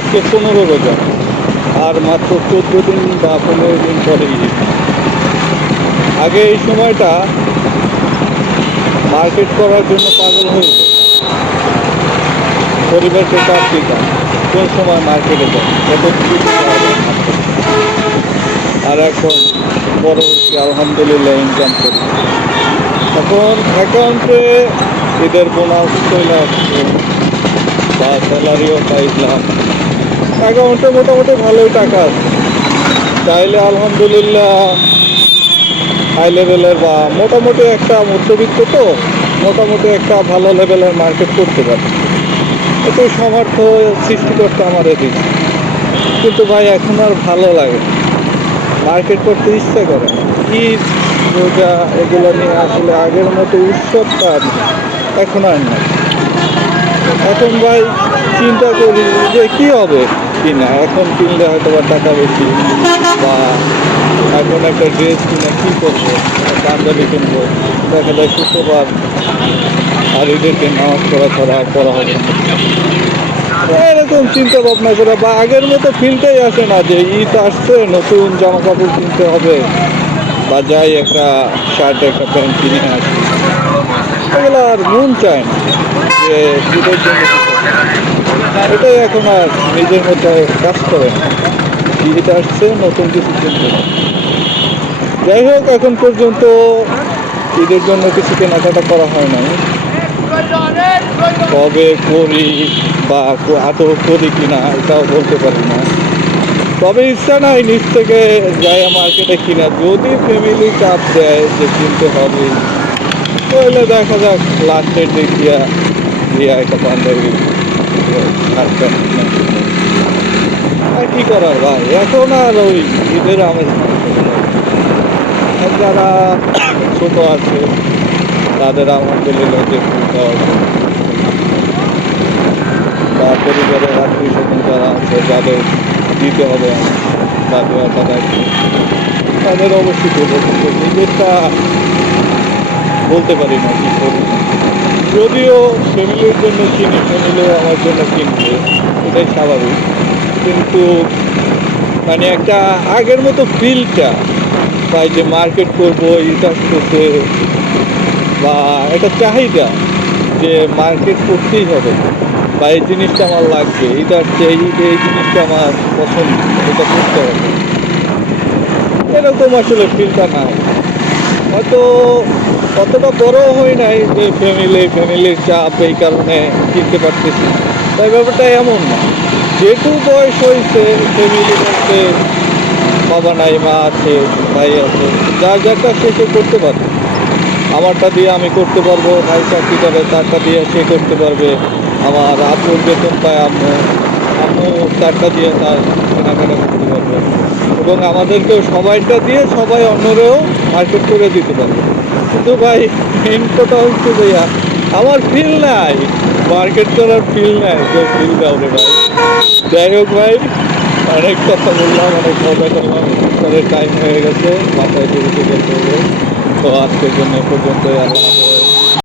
আজকে 15 রোজা, আর মাত্র 14 দিন বা 15 দিন পরেই ঈদ। আগে এই সময়টা মার্কেট করার জন্য পাগল হয়ে যেত, পরিবারকে চাপ দিতাম কোন সময় মার্কেটে যায়, কত কিছু আর এখন পরবর্তী আলহামদুলিল্লাহ ইনকাম করি। এখন অ্যাকাউন্টে ঈদের বোনাস চলে আসছে বা স্যালারিও পাইলাম, অ্যাকাউন্টে মোটামুটি ভালোই টাকা আছে। চাইলে আলহামদুলিল্লাহ হাই লেভেলের বা মোটামুটি একটা মধ্যবিত্ত, তো মোটামুটি একটা ভালো লেভেলের মার্কেট করতে পারে, একটু সামর্থ্য সৃষ্টি করতে আমাদের দিচ্ছে। কিন্তু ভাই এখন আর ভালো লাগে না, মার্কেট করতে ইচ্ছা করে না। ঈদ রোজা এগুলো নিয়ে আসলে আগের মতো উৎসবটা এখন আর নাই। এখন ভাই চিন্তা করি যে কি হবে কিনা, এখন কিনলে হয়তো বা টাকা বেশি, বা এখন একটা ড্রেস কিনে কী করবো, পাঞ্জাবি কিনবো, দেখা যায় শুক্রবার আর ঈদের দিন নামাজ পড়া ছাড়া আর পড়া হবে না। এরকম চিন্তা ভাবনা করে, বা আগের মতো ফিলটাই আসে না যে ঈদ আসছে নতুন জামা কাপড় কিনতে হবে, বা যাই একটা শার্ট একটা প্যান্ট কিনে আসি, এগুলো আর মন চায় না যে ঈদের জন্য এটাই এখন আর নিজের মধ্যে কাজ করে না। ঈদ আসছে নতুন কিছু কিনতে হবে। যাই হোক, এখন পর্যন্ত ঈদের জন্য কিছু কেনাকাটা করা হয় নাই, কবে করি বা আদৌ করি কিনা এটাও বলতে পারি না। তবে ইচ্ছা নাই নিজ থেকে যাই মার্কেটে কিনা, যদি ফ্যামিলি চাপ দেয় যে কিনতে হবে, তাহলে দেখা যাক লাস্টের দিক দিয়া একটা পাঞ্জাবি শার্ট প্যান্ট কিনে। আর কি করার ভাই, এখন আর ওই ঈদের আমেজ নাই। আর যারা ছোট আছে তাদের আলহামদুলিল্লাহ যে দেওয়া বা পরিবারের আত্মীয় স্বজন যারা আছে যাদের দিতে হবে বা দেওয়াটা দায়িত্ব, তাদের অবশ্যই দেবো। কিন্তু নিজেরটা বলতে পারি না কি করবো। যদিও ফ্যামিলির জন্য কিনি, ফ্যামিলিও আমার জন্য কিনবে, এটাই স্বাভাবিক। কিন্তু মানে একটা আগের মতো ফিলটা পাই যে মার্কেট করবো, এটা করতে, বা একটা চাহিদা যে মার্কেট করতেই হবে, বা এই জিনিসটা আমার লাগবে, এটা এই জিনিসটা আমার পছন্দ, এটা করতে হবে, এরকম আসলে ফিলটা নাই। হয়তো অতটা বড় হয় নাই যে ফ্যামিলির চাপ এই কারণে কিনতে পারতেছি, তাই ব্যাপারটা এমন না। যেটুকু বয়স হয়েছে ফ্যামিলি বলতে বাবা নাই, মা আছে, ভাই আছে, যার যারটা সে করতে পারে। আমারটা দিয়ে আমি করতে পারবো, ভাই চাকরি করে তারটা দিয়ে সে করতে পারবে। আমার আব্বুর বেতন পায় আম্মু তারটা দিয়ে তার কেনাকাটা করতে পারবে, এবং আমাদেরকেও সবাইটা দিয়ে সবাই অন্যরেও মার্কেট করে দিতে পারবে। কিন্তু ভাই মেন কথা হচ্ছে ভাইয়া, আমার ফিল নাই, মার্কেট করার ফিল নাই, কেউ ফিল দাও রে ভাই। যাই হোক ভাই, অনেক কথা বললাম, অনেক মজা করলাম, টাইম হয়ে গেছে, বাসায় বেরোতে যেতে হবে। তো আজকের জন্য এ পর্যন্তই। আল্লাহ হাফেজ।